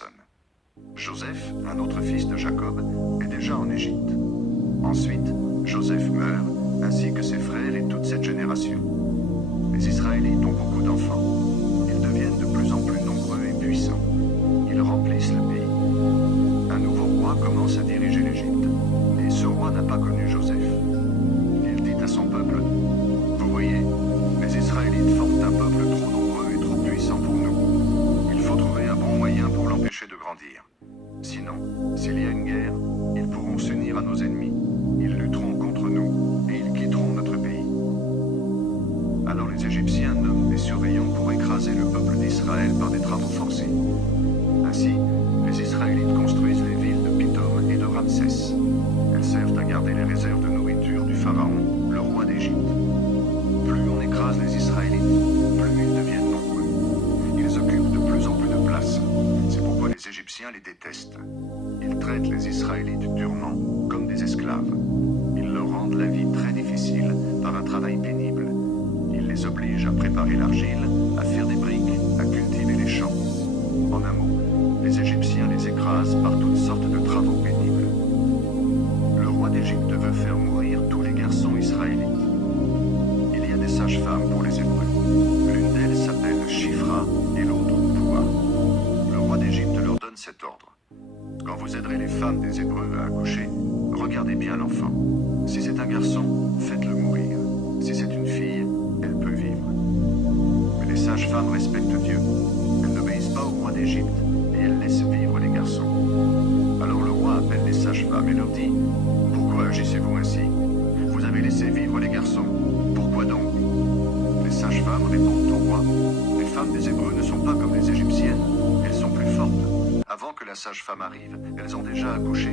personne. Joseph, un autre fils de Jacob, est déjà en Égypte. Ensuite, Joseph meurt, ainsi que ses frères et toute cette génération. Les Israélites ont beaucoup d'enfants. Ils deviennent de plus en plus nombreux et puissants. Ils remplissent le pays. Un nouveau roi commence à diriger l'Égypte. Et ce roi n'a pas connu Joseph. Il dit à son peuple, « Vous voyez, les Israélites forment un peuple trop nombreux et trop puissant pour nous. Il faut trouver un bon moyen pour l'empêcher de grandir. Sinon, s'il y a une guerre, ils pourront s'unir à nos ennemis. Ils lutteront contre nous et ils quitteront notre pays. » Alors les Égyptiens nomment des surveillants pour écraser le peuple d'Israël par des travaux forcés. Ainsi, les Israélites construisent les villes de Pithom et de Ramsès. Elles servent à garder les réserves de nourriture du pharaon, le roi d'Égypte. Plus on écrase les Israélites, plus ils deviennent nombreux. Ils occupent de plus en plus de place. C'est pourquoi les Égyptiens les détestent. Ils traitent les Israélites durement, comme des esclaves. Ils leur rendent la vie très difficile par un travail pénible. Ils les obligent à préparer l'argile, à faire des briques, à cultiver les champs. En un mot, les Égyptiens les écrasent par toutes sortes de travaux pénibles. Le roi d'Égypte veut faire mourir tous les garçons israélites. Il y a des sages-femmes pour les Hébreux. L'une d'elles s'appelle Shifra et l'autre Poua. Le roi d'Égypte leur donne cet ordre. Quand vous aiderez les femmes des Hébreux à accoucher, regardez bien l'enfant. Si c'est un garçon, faites-le mourir. Si c'est une fille, elle peut vivre. Mais les sages-femmes respectent Dieu. Elles n'obéissent pas au roi d'Égypte et elles laissent vivre les garçons. Alors le roi appelle les sages-femmes et leur dit « Pourquoi agissez-vous ainsi? Vous avez laissé vivre les garçons. Pourquoi donc ?» Les sages-femmes répondent au roi « Les femmes des Hébreux ne sont pas comme les Égyptiennes. Elles sont plus fortes. Avant que la sage-femme arrive, elles ont déjà accouché. »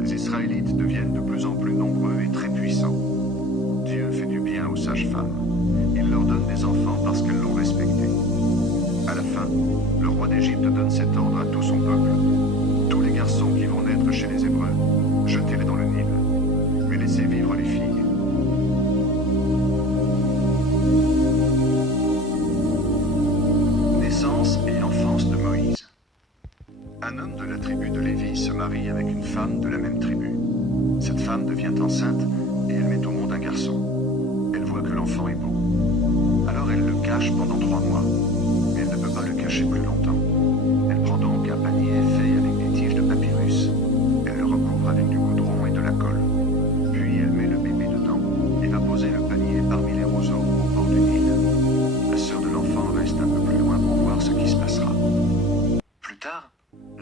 Les Israélites deviennent de plus en plus nombreux et très puissants. Dieu fait du bien aux sages-femmes. Il leur donne des enfants parce qu'elles l'ont respecté. À la fin, le roi d'Égypte donne cet ordre à tout son peuple. Tous les garçons qui vont naître chez les Hébreux, jetez-les dans le Nil, mais laissez vivre les filles. Naissance et enfance de Moïse. Un homme de la tribu de Lévi se marie avec une femme de la même tribu. Cette femme devient enceinte et elle met au monde un garçon. Elle voit que l'enfant est beau. Alors elle le cache pendant 3 mois. Mais elle ne peut pas le cacher plus longtemps. Elle prend donc un panier fait avec des tiges de papyrus. Elle le recouvre avec du goudron et de la colle. Puis elle met le bébé dedans et va poser le panier parmi les roseaux au bord du Nil. La sœur de l'enfant reste un peu plus loin pour voir ce qui se passera. Plus tard,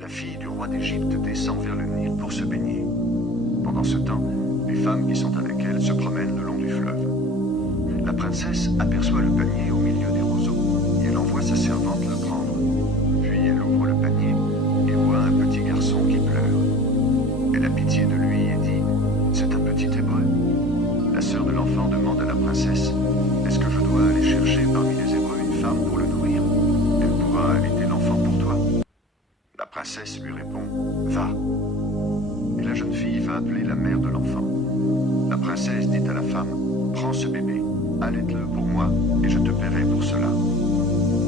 la fille du roi d'Égypte descend vers le Nil pour se baigner. Pendant ce temps, les femmes qui sont avec elle se promènent le long du fleuve. La princesse aperçoit le panier au milieu des roseaux et elle envoie sa servante le prendre. Puis elle ouvre le panier et voit un petit garçon qui pleure. Elle a pitié de lui et dit « C'est un petit Hébreu ». La sœur de l'enfant demande à la princesse « Est-ce que je dois aller chercher parmi les Hébreux une femme pour le nourrir? Elle pourra allaiter l'enfant pour toi. » La princesse lui répond « Va ». Et la jeune fille va appeler la mère de l'enfant. La princesse dit à la femme « Prends ce bébé, allaite-le pour moi et je te paierai pour cela. »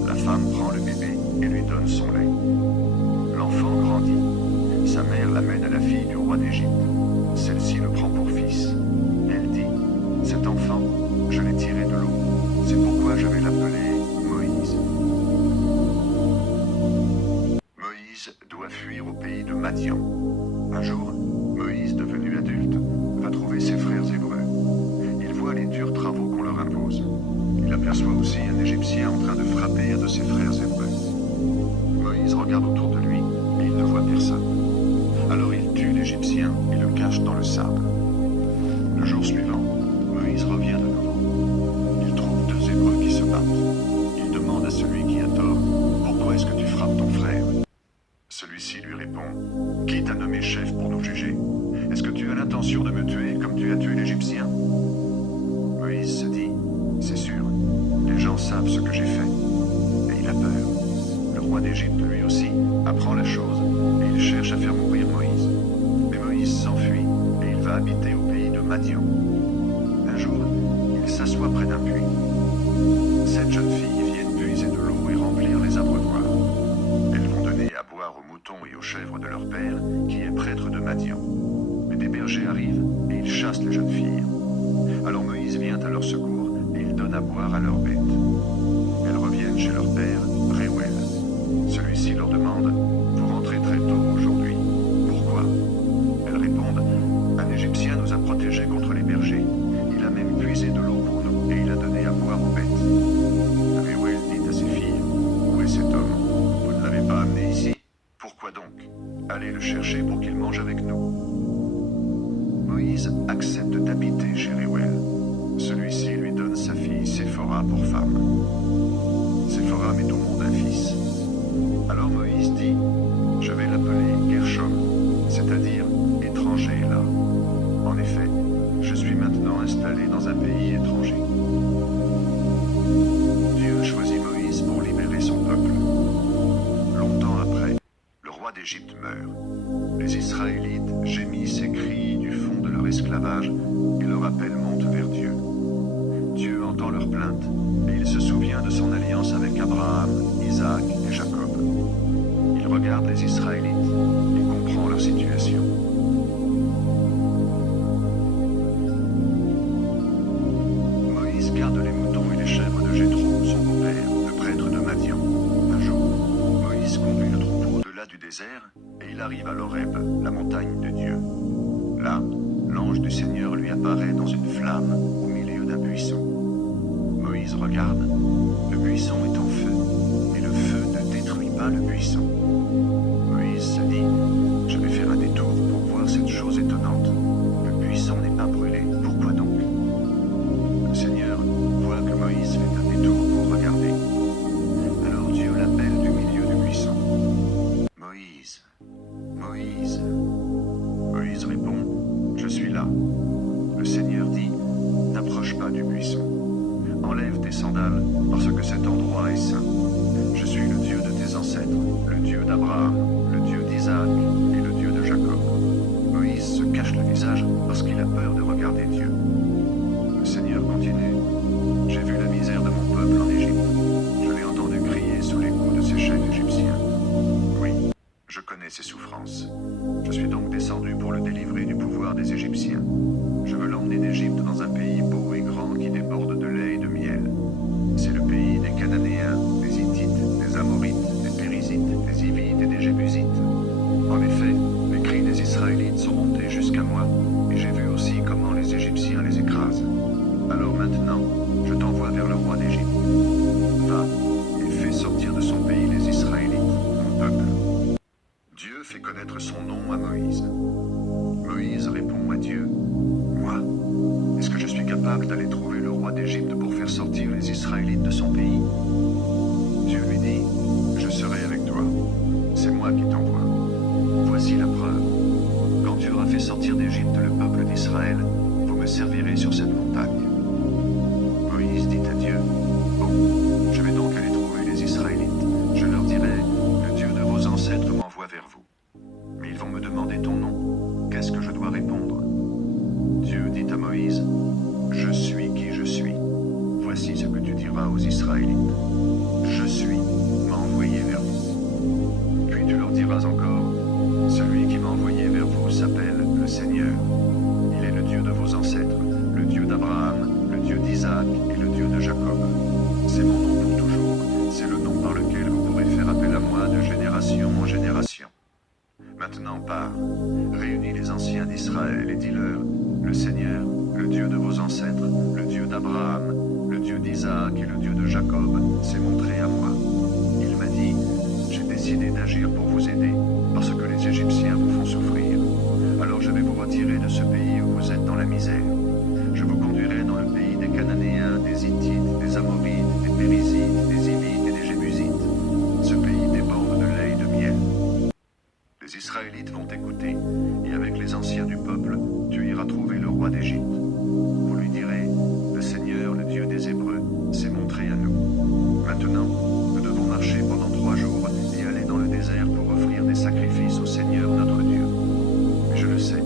La femme prend le bébé et lui donne son lait. L'enfant grandit. Sa mère l'amène à la fille du roi d'Égypte. Celle-ci le prend pour fils. Elle dit « Cet enfant, je l'ai tiré de l'eau. C'est pourquoi je vais l'appeler Moïse. » Moïse doit fuir au pays de Madian. Un jour, Moïse, devenu adulte, va trouver ses frères hébreux. Il voit les durs travaux qu'on leur impose. Il aperçoit aussi un Égyptien en train de frapper un de ses frères hébreux. Moïse regarde autour de lui et il ne voit personne. Alors il tue l'Égyptien et le cache dans le sable. Le jour suivant, Moïse revient de nouveau. Il trouve 2 Hébreux qui se battent. Il demande à celui qui a tort « Pourquoi est-ce que tu frappes ton frère ?» Celui-ci lui répond « Qui t'a nommé chef pour nous juger? Est-ce que tu as l'intention de me tuer comme tu as tué l'Égyptien ?» Moïse se dit « C'est sûr, les gens savent ce que j'ai fait. » Et il a peur. Le roi d'Égypte, lui aussi, apprend la chose et il cherche à faire mourir Moïse. Mais Moïse s'enfuit et il va habiter au pays de Madian. Un jour, il s'assoit près d'un puits. 7 jeunes filles viennent puiser de l'eau et remplir les abreuvoirs. Elles vont boire aux moutons et aux chèvres de leur père, qui est prêtre de Madian. Mais des bergers arrivent, et ils chassent les jeunes filles. Alors Moïse vient à leur secours, et il donne à boire à leurs bêtes. Elles reviennent chez leur père, Réouel. Celui-ci leur demande, « Vous rentrez très tôt aujourd'hui. Pourquoi ?» Elles répondent, « Un Égyptien nous a protégés contre les bergers. Il a même puisé de l'eau pour nous, et il a donné à boire aux bêtes. » Réouel dit à ses filles, « Où est cet homme? Vous ne l'avez pas amené ici? Pourquoi donc? Allez le chercher pour qu'il mange avec nous. » Moïse accepte d'habiter chez Réouel. Celui-ci lui donne sa fille Séphora pour femme. Séphora met au monde un fils. Alors Moïse dit, « Je vais l'appeler Gershom, c'est-à-dire étranger là. En effet, je suis maintenant installé dans un pays étranger. » Dieu choisit Moïse pour libérer son peuple. Longtemps après, le roi d'Égypte meurt. Les Israélites gémissent et crient du fond de leur esclavage et leur appel monte vers Dieu. Dieu entend leurs plaintes et il se souvient de son alliance avec Abraham, Isaac et Jacob. Il regarde les Israélites et comprend leur situation. Moïse garde les moutons et les chèvres de Jéthro, son beau-père, le prêtre de Madian. Un jour, Moïse conduit le troupeau au-delà du désert et il arrive à l'Horeb, la montagne de Dieu. Là, l'ange du Seigneur lui apparaît dans une flamme au milieu d'un buisson. Moïse regarde, le buisson est en feu, mais le feu ne détruit pas le buisson. Moïse se dit, je vais faire un détour pour voir cette chose étonnante. Le buisson n'est pas brûlé, pourquoi donc? Le Seigneur voit que Moïse fait un détour pour regarder. Alors Dieu l'appelle du milieu du buisson. Moïse, Moïse. Moïse répond, je suis là. Le Seigneur dit, n'approche pas du buisson. Enlève tes sandales, parce que cet endroit est saint. Je suis le Dieu de tes ancêtres, le Dieu d'Abraham, le Dieu d'Isaac et le Dieu de Jacob. Moïse se cache le visage parce qu'il a peur de regarder Dieu. Le Seigneur continue. J'ai vu la misère de mon peuple en Égypte. Je l'ai entendu crier sous les coups de ses chefs égyptiens. Oui, je connais ses souffrances. Je suis donc descendu pour le délivrer du pouvoir des Égyptiens. Je veux l'emmener d'Égypte dans un pays beau et grand qui déborde de lait et de miel. C'est le pays des Cananéens, des Hittites, des Amorites, des Périzites, des Hivites et des Jébusites. En effet, les cris des Israélites sont montés jusqu'à moi, et j'ai vu aussi comment les Égyptiens les écrasent. Alors maintenant, je t'envoie vers le roi d'Égypte. Va et fais sortir de son pays les Israélites, mon peuple. Dieu fait connaître son nom à Moïse. Moïse répond à Dieu, moi, est-ce que je suis capable d'aller trouver le roi d'Égypte pour faire sortir les Israélites de son pays? Dieu lui dit, je serai avec toi, c'est moi qui t'envoie. Voici la preuve. Quand tu auras fait sortir d'Égypte le peuple d'Israël, vous me servirez sur cette montagne. Moïse dit à Dieu, bon, je vais donc aller trouver les Israélites. Je leur dirai, le Dieu de vos ancêtres m'envoie vers vous. Mais ils vont me demander ton nom. Qu'est-ce que je dois répondre? Dieu dit à Moïse, je suis qui je suis. Voici ce que tu diras aux Israélites. Je suis m'a envoyé vers vous. Puis tu leur diras encore, celui qui m'a envoyé vers vous s'appelle le Seigneur. Il est le Dieu de vos ancêtres, le Dieu d'Abraham, le Dieu d'Isaac et le Dieu de Jacob. C'est mon nom pour toujours, c'est le nom par lequel vous pourrez faire appel à moi de génération en génération. Maintenant pars, réunis les anciens d'Israël et dis-leur, le Seigneur, le Dieu de vos ancêtres, le Dieu d'Abraham, le Dieu d'Isaac et le Dieu de Jacob, s'est montré à moi. Il m'a dit, j'ai décidé d'agir pour vous aider, parce que les Égyptiens vous font souffrir. Alors je vais vous retirer de ce pays où vous êtes dans la misère. Je vous conduirai dans le pays des Cananéens, des Hittites, des Amorites, des Périzites, des Hivites et des Jébusites. Ce pays déborde de lait et de miel. Les Israélites vont t'écouter, et avec les anciens du peuple, tu iras trouver le roi d'Égypte. Vous lui direz, le Seigneur, le Dieu des Hébreux, s'est montré à nous. Maintenant, nous devons marcher pendant 3 jours et aller dans le désert pour offrir des sacrifices au Seigneur notre Dieu. Mais je le sais,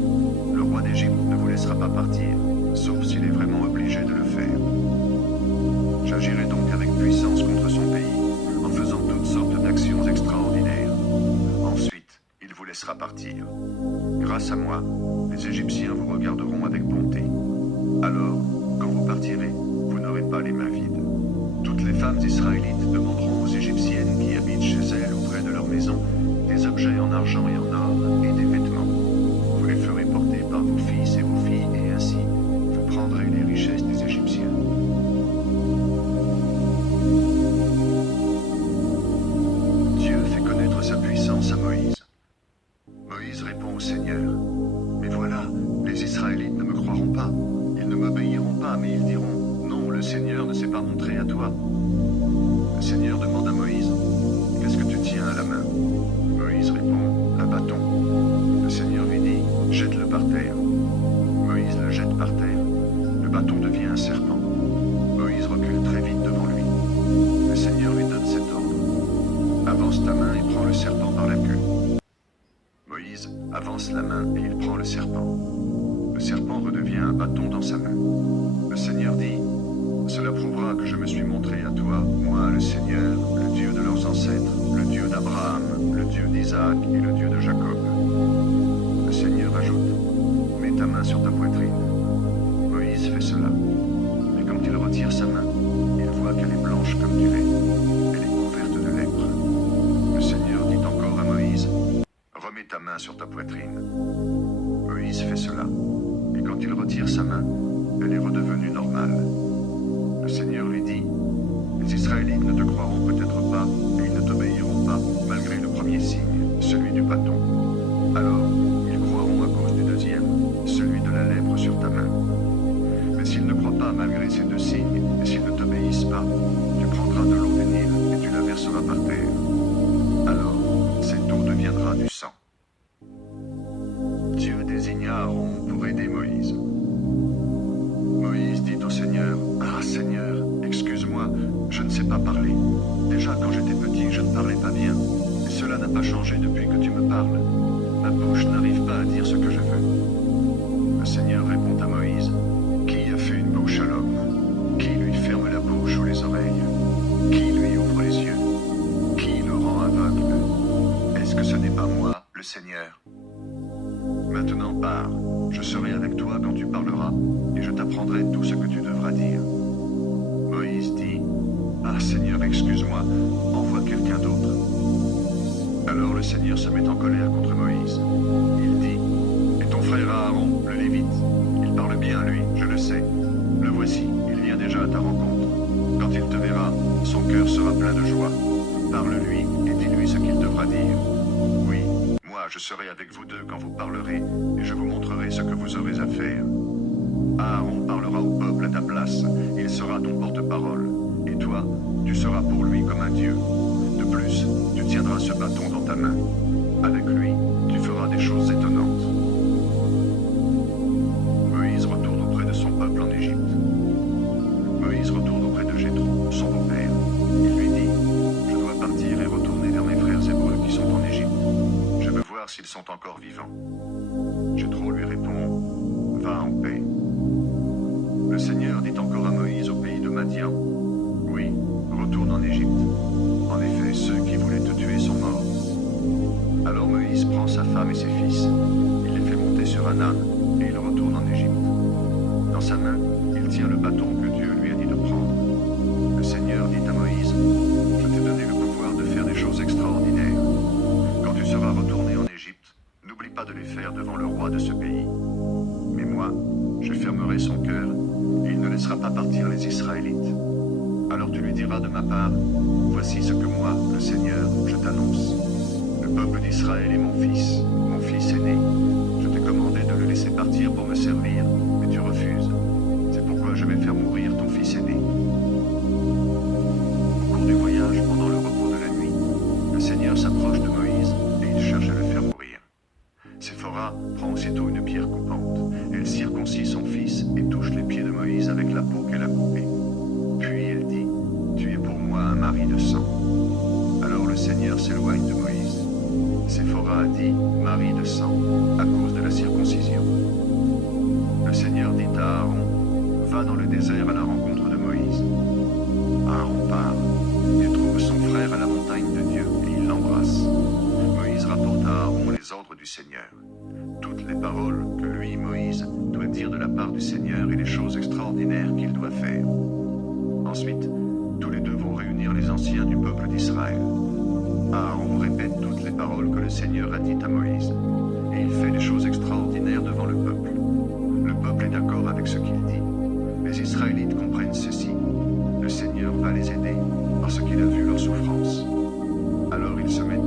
le roi d'Égypte ne vous laissera pas partir, sauf s'il est vraiment obligé de le faire. J'agirai donc avec puissance contre son pays, en faisant toutes sortes d'actions extraordinaires. laissera partir. Grâce à moi, les Égyptiens vous regarderont avec bonté. Alors, quand vous partirez, vous n'aurez pas les mains vides. Toutes les femmes israélites demanderont aux Égyptiennes qui habitent chez elles ou près de leur maison des objets en argent et en or et des vêtements. Vous les ferez porter par vos fils et vos filles, et ainsi, vous prendrez les richesses des Égyptiens. Dieu fait connaître sa puissance à Moïse. Moïse répond au Seigneur: Mais voilà, les Israélites ne me croiront pas. Ils ne m'obéiront pas, mais ils diront: Non, le Seigneur ne s'est pas montré à toi. Le Seigneur demande à Moïse: Qu'est-ce que tu tiens à la main? Moïse répond: Un bâton. Le Seigneur lui dit: Jette-le par terre. Moïse le jette par terre. Le bâton devient un serpent. Moïse recule très vite devant lui. Le Seigneur lui donne cet ordre: Avance ta main et prends le serpent par la queue. Moïse avance la main et il prend le serpent. Le serpent redevient un bâton dans sa main. Le Seigneur dit: Cela prouvera que je me suis montré à toi, moi le Seigneur, le Dieu de leurs ancêtres, le Dieu d'Abraham, le Dieu d'Isaac et le Dieu de Jacob. Le Seigneur ajoute: Mets ta main sur ta poitrine. Moïse fait cela. Mais quand il retire sa main, il voit qu'elle est blanche comme du lait. Elle est couverte de lèpre. Le Seigneur dit encore à Moïse: Remets ta main sur ta poitrine. Moïse fait cela. Et quand il retire sa main, elle est redevenue normale. Le Seigneur lui dit: Les Israélites ne te croiront peut-être pas, et ils ne t'obéiront pas, malgré le premier signe, celui du bâton. Alors, ils croiront à cause du deuxième, celui de la lèpre sur ta main. Mais s'ils ne croient pas malgré ces deux signes, et s'ils ne t'obéissent pas, tu prendras de l'eau du Nil et tu la verseras par terre. Alors, cette eau deviendra du sang. Dieu désigna Aaron pour aider Moïse. Moïse dit au Seigneur: Ah Seigneur, excuse-moi, je ne sais pas parler. Déjà quand j'étais petit, je ne parlais pas bien. Et cela n'a pas changé depuis que tu me parles. Ma bouche n'arrive pas à dire ce que je veux. Le Seigneur répond à Moïse: Qui a fait une bouche à l'homme? Qui lui ferme la bouche ou les oreilles? Qui lui ouvre les yeux? Qui le rend aveugle? Est-ce que ce n'est pas moi, le Seigneur? Maintenant pars, je serai avec toi quand tu parleras, et je t'apprendrai tout ce que tu devras dire. Moïse dit: Ah Seigneur, excuse-moi, envoie quelqu'un d'autre. Alors le Seigneur se met en colère contre Moïse. Il dit: Et ton frère Aaron, le Lévite, il parle bien lui, je le sais. Le voici, il vient déjà à ta rencontre. Quand il te verra, son cœur sera plein de joie. Parle-lui et dis-lui ce qu'il devra dire. Oui, moi je serai avec vous deux quand vous parlerez, et je vous montrerai ce que vous aurez à faire. Aaron parlera au peuple à ta place, il sera ton porte-parole, et toi, tu seras pour lui comme un dieu. De plus, tu tiendras ce bâton dans ta main. Avec lui, tu feras des choses étonnantes. Moïse retourne auprès de son peuple en Égypte. Moïse retourne auprès de Jéthro, son beau-père. Il lui dit: Je dois partir et retourner vers mes frères hébreux qui sont en Égypte. Je veux voir s'ils sont encore vivants. Jéthro lui répond: Va en paix. Le Seigneur dit encore à Moïse au pays de Madian: Oui, retourne en Égypte. En effet, ceux qui voulaient te tuer sont morts. Alors Moïse prend sa femme et ses fils, il les fait monter sur un âne, et il retourne en Égypte. Dans sa main, il tient le bâton que Dieu lui a dit de prendre. Le Seigneur dit à Moïse: Je t'ai donné le pouvoir de faire des choses extraordinaires. Quand tu seras retourné en Égypte, n'oublie pas de les faire devant le roi de ce pays. Mais moi, je fermerai son cœur, et il ne laissera pas partir les Israélites. Alors tu lui diras de ma part: Voici ce que moi, le Seigneur, je t'annonce. Le peuple d'Israël est mon fils aîné. Je t'ai commandé de le laisser partir pour me servir, mais tu refuses. C'est pourquoi je vais faire mourir ton fils aîné. Au cours du voyage, pendant le repos de la nuit, le Seigneur s'approche de Moïse et il cherche à le faire mourir. Séphora prend aussitôt une pierre coupante. Elle circoncit son fils et touche les pieds de Moïse avec la peau qu'elle a coupée. Puis elle dit: Tu es pour moi un mari de sang. Alors le Seigneur s'éloigne de Moïse. Séphora a dit mari de sang à cause de la circoncision. Le Seigneur dit à Aaron: Va dans le désert à la rencontre de Moïse. Aaron part. Il trouve son frère à la montagne de Dieu et il l'embrasse. Moïse rapporte à Aaron les les ordres du Seigneur. Toutes les paroles que lui, Moïse, doit dire de la part du Seigneur et les choses extraordinaires qu'il doit faire. Ensuite, tous les deux vont réunir les anciens du peuple d'Israël. Aaron répète toutes les paroles que le Seigneur a dites à Moïse, et il fait des choses extraordinaires devant le peuple. Le peuple est d'accord avec ce qu'il dit. Les Israélites comprennent ceci. Le Seigneur va les aider parce qu'il a vu leur souffrance. Alors ils se mettent